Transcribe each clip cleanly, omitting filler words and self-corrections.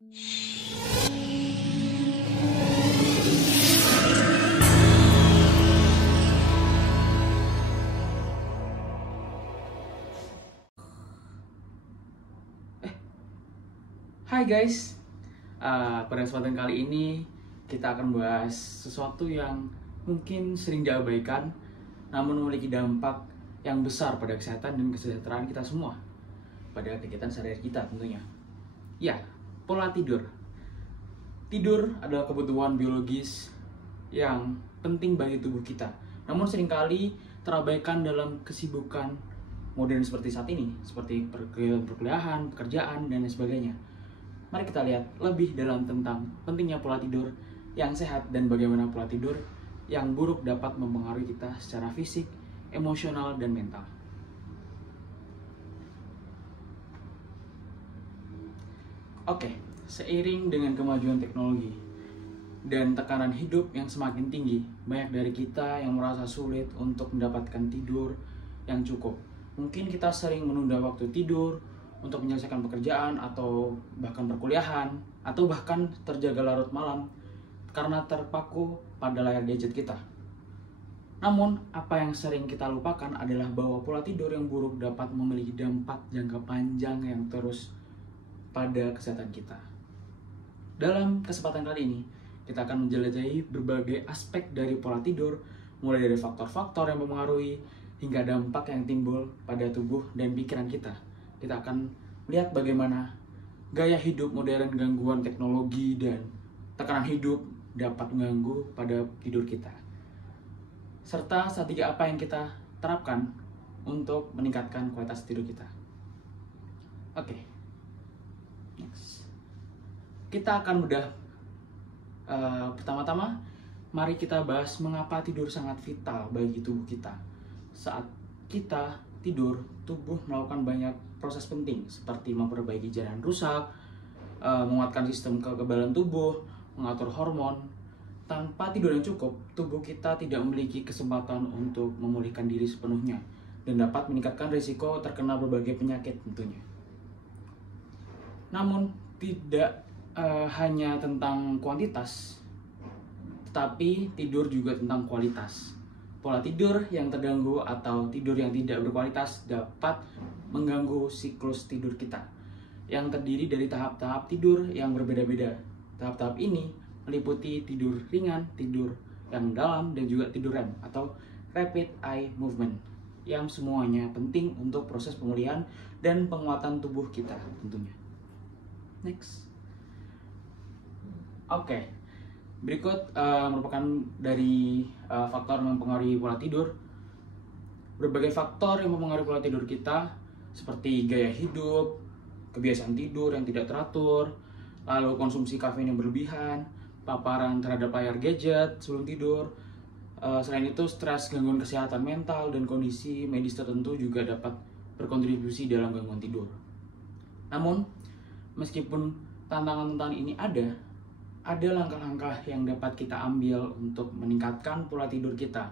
Hai guys, pada kesempatan kali ini kita akan bahas sesuatu yang mungkin sering diabaikan namun memiliki dampak yang besar pada kesehatan dan kesejahteraan kita semua, pada kegiatan sehari-hari kita tentunya. Ya, pola tidur. Tidur adalah kebutuhan biologis yang penting bagi tubuh kita, namun seringkali terabaikan dalam kesibukan modern seperti saat ini, seperti perkuliahan, pekerjaan, dan lain sebagainya. Mari kita lihat lebih dalam tentang pentingnya pola tidur yang sehat dan bagaimana pola tidur yang buruk dapat mempengaruhi kita secara fisik, emosional, dan mental. Oke, seiring dengan kemajuan teknologi dan tekanan hidup yang semakin tinggi, banyak dari kita yang merasa sulit untuk mendapatkan tidur yang cukup. Mungkin kita sering menunda waktu tidur untuk menyelesaikan pekerjaan atau bahkan perkuliahan, atau bahkan terjaga larut malam karena terpaku pada layar gadget kita. Namun, apa yang sering kita lupakan adalah bahwa pola tidur yang buruk dapat memiliki dampak jangka panjang yang terus pada kesehatan kita. Dalam kesempatan kali ini, kita akan menjelajahi berbagai aspek dari pola tidur, mulai dari faktor-faktor yang mempengaruhi hingga dampak yang timbul pada tubuh dan pikiran kita. Kita akan melihat bagaimana gaya hidup modern, gangguan teknologi, dan tekanan hidup dapat mengganggu pada tidur kita. Serta strategi apa yang kita terapkan untuk meningkatkan kualitas tidur kita. Oke. Next. Kita akan bedah pertama-tama, mari kita bahas mengapa tidur sangat vital bagi tubuh kita. Saat kita tidur, tubuh melakukan banyak proses penting seperti memperbaiki jaringan rusak, menguatkan sistem kekebalan tubuh, mengatur hormon. Tanpa tidur yang cukup, tubuh kita tidak memiliki kesempatan untuk memulihkan diri sepenuhnya dan dapat meningkatkan risiko terkena berbagai penyakit tentunya. Namun tidak hanya tentang kuantitas, tetapi tidur juga tentang kualitas. Pola tidur yang terganggu atau tidur yang tidak berkualitas dapat mengganggu siklus tidur kita, yang terdiri dari tahap-tahap tidur yang berbeda-beda. Tahap-tahap ini meliputi tidur ringan, tidur yang dalam, dan juga tidur REM atau Rapid Eye Movement, yang semuanya penting untuk proses pemulihan dan penguatan tubuh kita tentunya. Next. Oke. Berikut merupakan dari faktor yang mempengaruhi pola tidur. Berbagai faktor yang mempengaruhi pola tidur kita seperti gaya hidup, kebiasaan tidur yang tidak teratur, lalu konsumsi kafein yang berlebihan, paparan terhadap layar gadget sebelum tidur. Selain itu, stres, gangguan kesehatan mental, dan kondisi medis tertentu juga dapat berkontribusi dalam gangguan tidur. Namun, meskipun tantangan-tantangan ini ada langkah-langkah yang dapat kita ambil untuk meningkatkan pola tidur kita.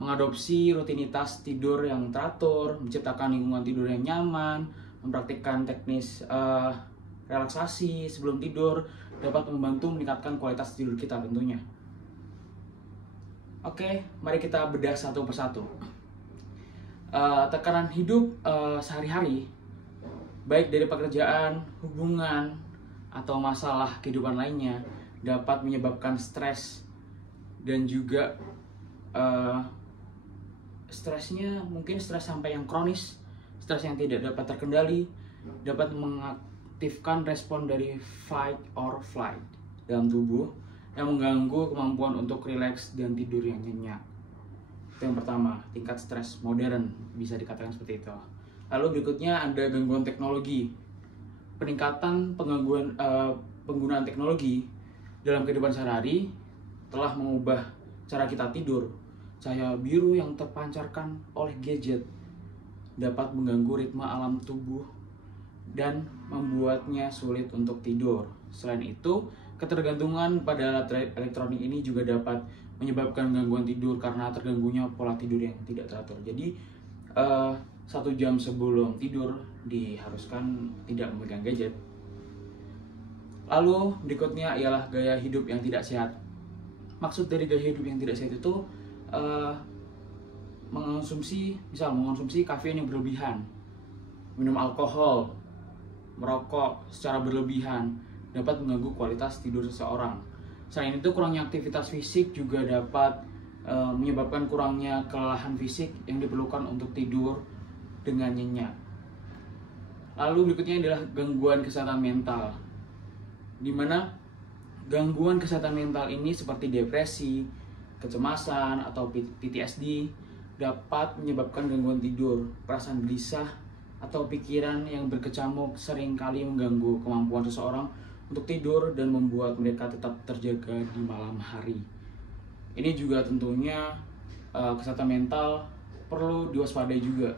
Mengadopsi rutinitas tidur yang teratur, menciptakan lingkungan tidur yang nyaman, mempraktikkan teknis relaksasi sebelum tidur dapat membantu meningkatkan kualitas tidur kita tentunya. Oke, mari kita bedah satu persatu. Tekanan hidup sehari-hari, baik dari pekerjaan, hubungan, atau masalah kehidupan lainnya, dapat menyebabkan stres dan juga stresnya mungkin stres sampai yang kronis, stres yang tidak dapat terkendali, dapat mengaktifkan respon dari fight or flight dalam tubuh yang mengganggu kemampuan untuk rileks dan tidur yang nyenyak. Itu yang pertama, tingkat stres modern bisa dikatakan seperti itu. Lalu berikutnya ada gangguan teknologi. Peningkatan penggunaan teknologi dalam kehidupan sehari-hari telah mengubah cara kita tidur. Cahaya biru yang terpancarkan oleh gadget dapat mengganggu ritme alam tubuh dan membuatnya sulit untuk tidur. Selain itu, ketergantungan pada alat elektronik ini juga dapat menyebabkan gangguan tidur karena terganggunya pola tidur yang tidak teratur. Jadi 1 jam sebelum tidur diharuskan tidak memegang gadget. Lalu berikutnya ialah gaya hidup yang tidak sehat. Maksud dari gaya hidup yang tidak sehat itu mengonsumsi kafein yang berlebihan, minum alkohol, merokok secara berlebihan dapat mengganggu kualitas tidur seseorang. Selain itu, kurangnya aktivitas fisik juga dapat menyebabkan kurangnya kelelahan fisik yang diperlukan untuk tidur dengan nyenyak. Lalu berikutnya adalah gangguan kesehatan mental, di mana gangguan kesehatan mental ini seperti depresi, kecemasan, atau PTSD dapat menyebabkan gangguan tidur, perasaan gelisah, atau pikiran yang berkecamuk seringkali mengganggu kemampuan seseorang untuk tidur dan membuat mereka tetap terjaga di malam hari. Ini juga tentunya kesehatan mental perlu diwaspadai juga,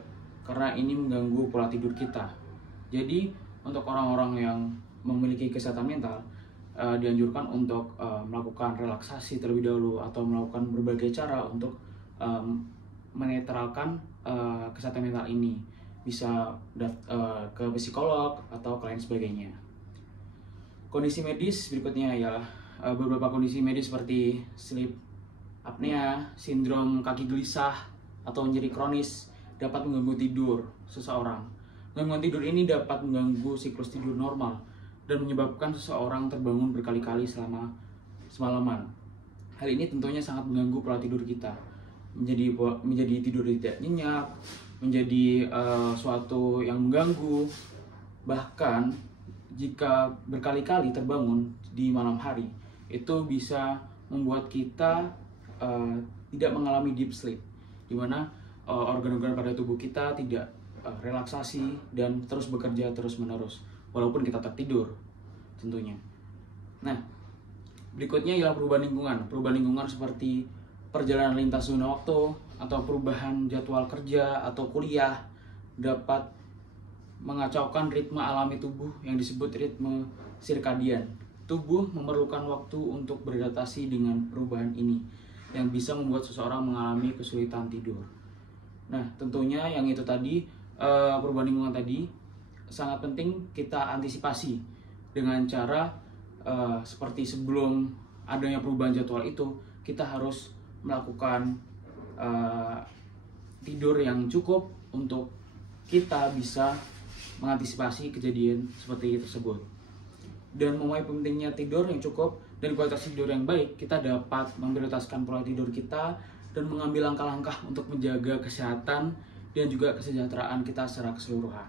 karena ini mengganggu pola tidur kita. Jadi untuk orang-orang yang memiliki kesehatan mental, dianjurkan untuk melakukan relaksasi terlebih dahulu atau melakukan berbagai cara untuk menetralkan kesehatan mental ini. Bisa ke psikolog atau lain sebagainya. Kondisi medis berikutnya ialah beberapa kondisi medis seperti sleep apnea, sindrom kaki gelisah, atau nyeri kronis dapat mengganggu tidur seseorang. Gangguan tidur ini dapat mengganggu siklus tidur normal dan menyebabkan seseorang terbangun berkali-kali selama semalaman. Hal ini tentunya sangat mengganggu pola tidur kita, menjadi tidur tidak nyenyak, menjadi suatu yang mengganggu. Bahkan jika berkali-kali terbangun di malam hari, itu bisa membuat kita tidak mengalami deep sleep, di mana organ-organ pada tubuh kita tidak relaksasi dan terus bekerja terus-menerus walaupun kita tertidur tentunya. Nah, berikutnya ialah perubahan lingkungan. Perubahan lingkungan seperti perjalanan lintas zona waktu atau perubahan jadwal kerja atau kuliah dapat mengacaukan ritme alami tubuh yang disebut ritme sirkadian. Tubuh memerlukan waktu untuk beradaptasi dengan perubahan ini yang bisa membuat seseorang mengalami kesulitan tidur. Nah, tentunya yang itu tadi, perubahan lingkungan tadi sangat penting kita antisipasi dengan cara seperti sebelum adanya perubahan jadwal itu, kita harus melakukan tidur yang cukup untuk kita bisa mengantisipasi kejadian seperti tersebut. Dan memulai pentingnya tidur yang cukup dan kualitas tidur yang baik, kita dapat memprioritaskan pola tidur kita dan mengambil langkah-langkah untuk menjaga kesehatan dan juga kesejahteraan kita secara keseluruhan.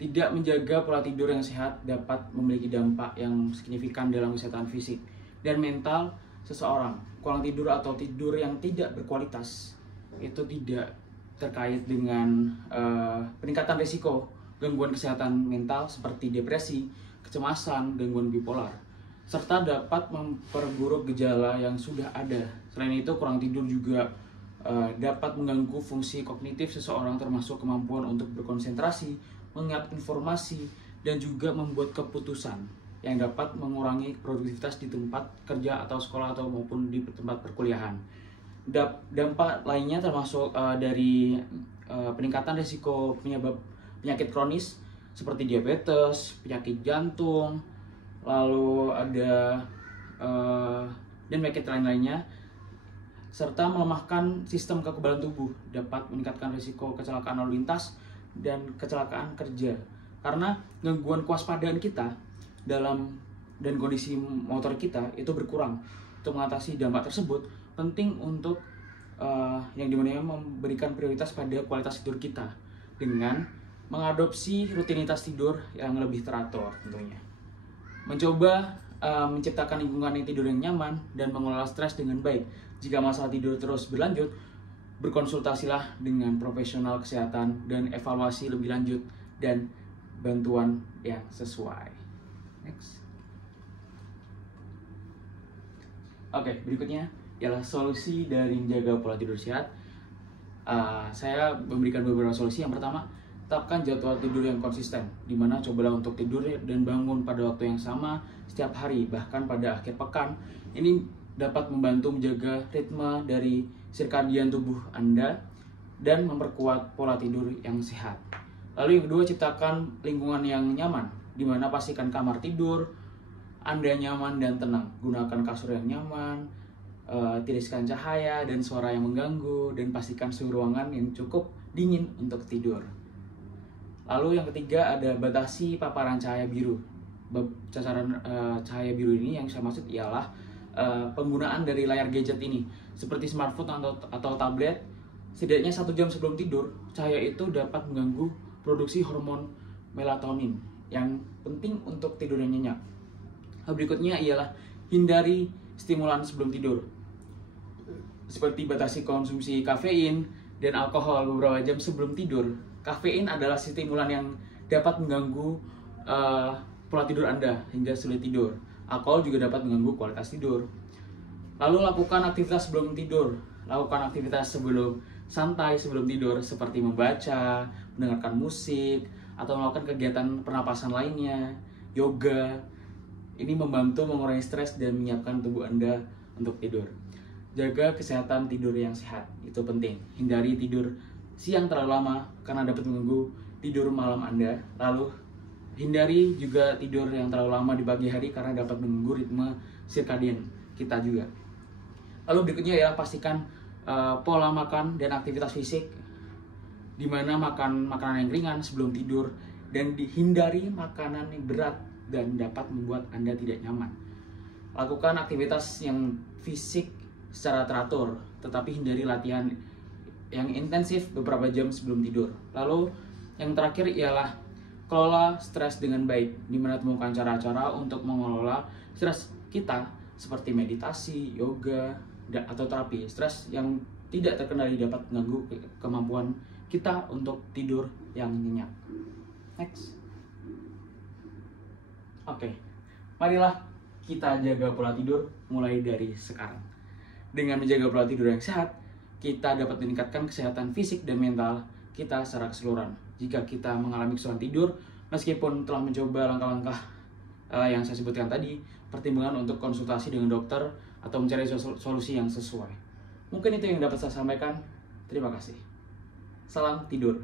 Tidak menjaga pola tidur yang sehat dapat memiliki dampak yang signifikan dalam kesehatan fisik dan mental seseorang. Kurang tidur atau tidur yang tidak berkualitas itu tidak terkait dengan peningkatan risiko gangguan kesehatan mental seperti depresi, kecemasan, gangguan bipolar, serta dapat memperburuk gejala yang sudah ada. Selain itu, kurang tidur juga dapat mengganggu fungsi kognitif seseorang, termasuk kemampuan untuk berkonsentrasi, mengingat informasi, dan juga membuat keputusan yang dapat mengurangi produktivitas di tempat kerja atau sekolah atau maupun di tempat perkuliahan. Dampak lainnya termasuk dari peningkatan risiko penyakit kronis seperti diabetes, penyakit jantung, lalu ada dan penyakit lain-lainnya, serta melemahkan sistem kekebalan tubuh, dapat meningkatkan risiko kecelakaan lalu lintas dan kecelakaan kerja. Karena gangguan kewaspadaan kita dan kondisi motor kita itu berkurang. Untuk mengatasi dampak tersebut, penting untuk yang dimana memberikan prioritas pada kualitas tidur kita dengan mengadopsi rutinitas tidur yang lebih teratur tentunya. Mencoba menciptakan lingkungan yang tidur yang nyaman dan mengelola stres dengan baik. Jika masalah tidur terus berlanjut, berkonsultasilah dengan profesional kesehatan dan evaluasi lebih lanjut dan bantuan yang sesuai. Next. Oke, berikutnya ialah solusi dari menjaga pola tidur sehat. Saya memberikan beberapa solusi. Yang pertama, tetapkan jadwal tidur yang konsisten, di mana cobalah untuk tidur dan bangun pada waktu yang sama setiap hari, bahkan pada akhir pekan. Ini dapat membantu menjaga ritme dari sirkadian tubuh Anda dan memperkuat pola tidur yang sehat. Lalu yang kedua, ciptakan lingkungan yang nyaman, di mana pastikan kamar tidur Anda nyaman dan tenang. Gunakan kasur yang nyaman, tiriskan cahaya dan suara yang mengganggu, dan pastikan suhu ruangan yang cukup dingin untuk tidur. Lalu yang ketiga ada batasi paparan cahaya biru. Sasaran cahaya biru ini yang saya maksud ialah penggunaan dari layar gadget ini, seperti smartphone atau tablet. Setidaknya 1 jam sebelum tidur, cahaya itu dapat mengganggu produksi hormon melatonin yang penting untuk tidur yang nyenyak. Hal berikutnya ialah hindari stimulan sebelum tidur, seperti batasi konsumsi kafein dan alkohol beberapa jam sebelum tidur. Kafein adalah stimulan yang dapat mengganggu pola tidur Anda hingga sulit tidur. Alkohol juga dapat mengganggu kualitas tidur. Lalu lakukan aktivitas sebelum tidur. Lakukan aktivitas santai sebelum tidur, seperti membaca, mendengarkan musik, atau melakukan kegiatan pernapasan lainnya, yoga. Ini membantu mengurangi stres dan menyiapkan tubuh Anda untuk tidur. Jaga kesehatan tidur yang sehat, itu penting. Hindari tidur siang terlalu lama karena dapat mengganggu tidur malam Anda. Lalu hindari juga tidur yang terlalu lama di pagi hari karena dapat mengganggu ritme circadian kita juga. Lalu berikutnya ya, pastikan pola makan dan aktivitas fisik, di mana makan makanan yang ringan sebelum tidur dan dihindari makanan yang berat dan dapat membuat Anda tidak nyaman. Lakukan aktivitas yang fisik secara teratur, tetapi hindari latihan yang intensif beberapa jam sebelum tidur. Lalu yang terakhir ialah kelola stres dengan baik, di mana temukan cara-cara untuk mengelola stres kita seperti meditasi, yoga, atau terapi. Stres yang tidak terkendali dapat mengganggu kemampuan kita untuk tidur yang nyenyak. Next. Oke, marilah kita jaga pola tidur mulai dari sekarang. Dengan menjaga pola tidur yang sehat, kita dapat meningkatkan kesehatan fisik dan mental kita secara keseluruhan. Jika kita mengalami kesulitan tidur, meskipun telah mencoba langkah-langkah yang saya sebutkan tadi, pertimbangan untuk konsultasi dengan dokter atau mencari solusi yang sesuai. Mungkin itu yang dapat saya sampaikan. Terima kasih. Salam tidur.